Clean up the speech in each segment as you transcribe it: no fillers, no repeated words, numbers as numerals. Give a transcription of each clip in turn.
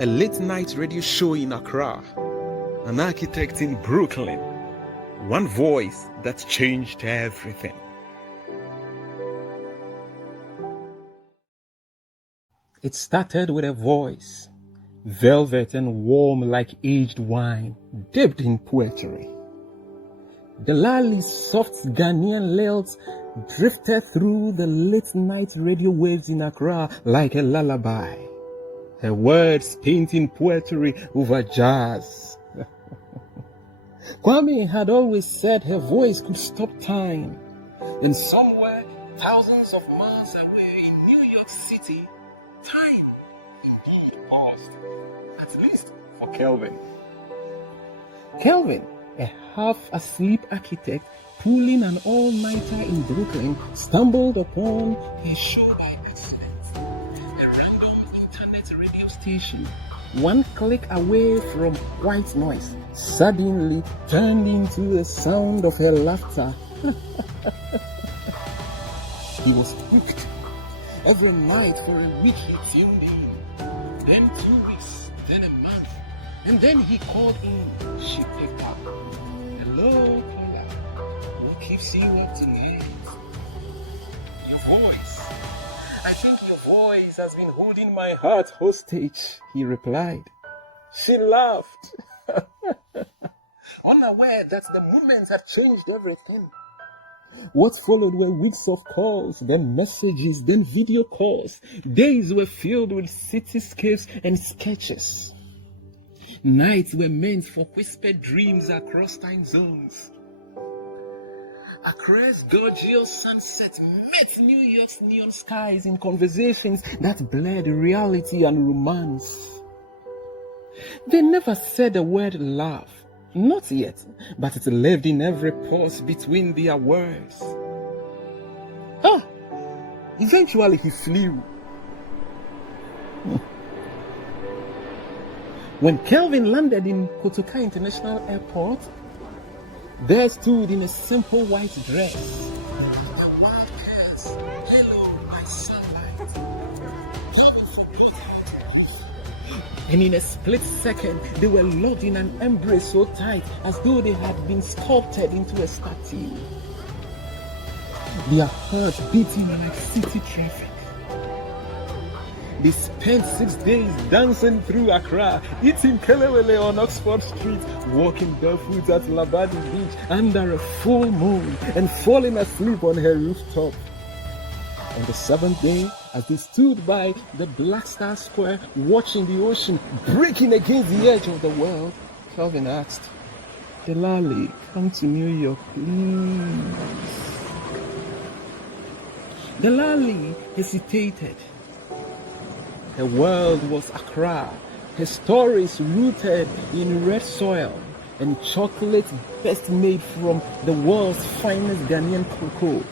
a late night radio show in Accra, an architect in Brooklyn, one voice that changed everything. It started with a voice, velvet and warm like aged wine, dipped in poetry. Delali's soft Ghanaian lilt drifted through the late night radio waves in Accra like a lullaby. Her words painting poetry over jazz. Kwame had always said her voice could stop time. And somewhere, thousands of miles away in New York City, time indeed paused. At least for Kelvin. Kelvin, a half-asleep architect pulling an all-nighter in Brooklyn, stumbled upon a show by accident. A random internet radio station, one click away from white noise, suddenly turned into the sound of her laughter. He was hooked. Every night for a week he tuned in. Then 2 weeks, then a month. And then he called in. She picked up. Hello, caller. What keeps you up tonight? Your voice. I think your voice has been holding my heart hostage, he replied. She laughed. Unaware that the moment had changed everything. What followed were weeks of calls, then messages, then video calls. Days were filled with cityscapes and sketches. Nights were meant for whispered dreams across time zones. Accra's gorgeous sunset met New York's neon skies in conversations that blurred reality and romance. They never said the word love. Not yet, but it lived in every pause between their words. Eventually he flew. When Kelvin landed in Kotoka International Airport, there stood in a simple white dress. And in a split second, they were locked in an embrace so tight as though they had been sculpted into a statue. Their hearts beating like city traffic. They spent 6 days dancing through Accra, eating kelewele on Oxford Street, walking barefoot at Labadi Beach under a full moon, and falling asleep on her rooftop. On the 7th day, as they stood by the Black Star Square watching the ocean breaking against the edge of the world, Kelvin asked, Delali, come to New York, please. Delali hesitated. Her world was Accra, her stories rooted in red soil and chocolate best made from the world's finest Ghanaian cocoa.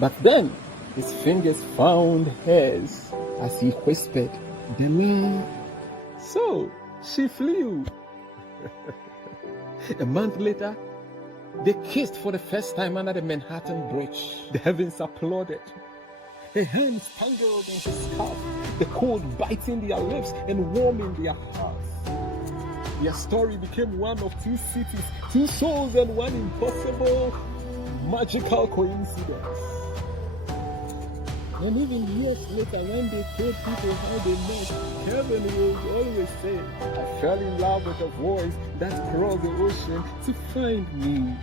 But then, his fingers found hers as he whispered, Delali. So, she flew. A month later, they kissed for the first time under the Manhattan Bridge. The heavens applauded. Her hands tangled in his scarf, the cold biting their lips and warming their hearts. Their story became one of two cities, two souls, and one impossible, magical coincidence. And even years later, when they told people how they met, Kelvin would always say, I fell in love with a voice that crossed the ocean to find me.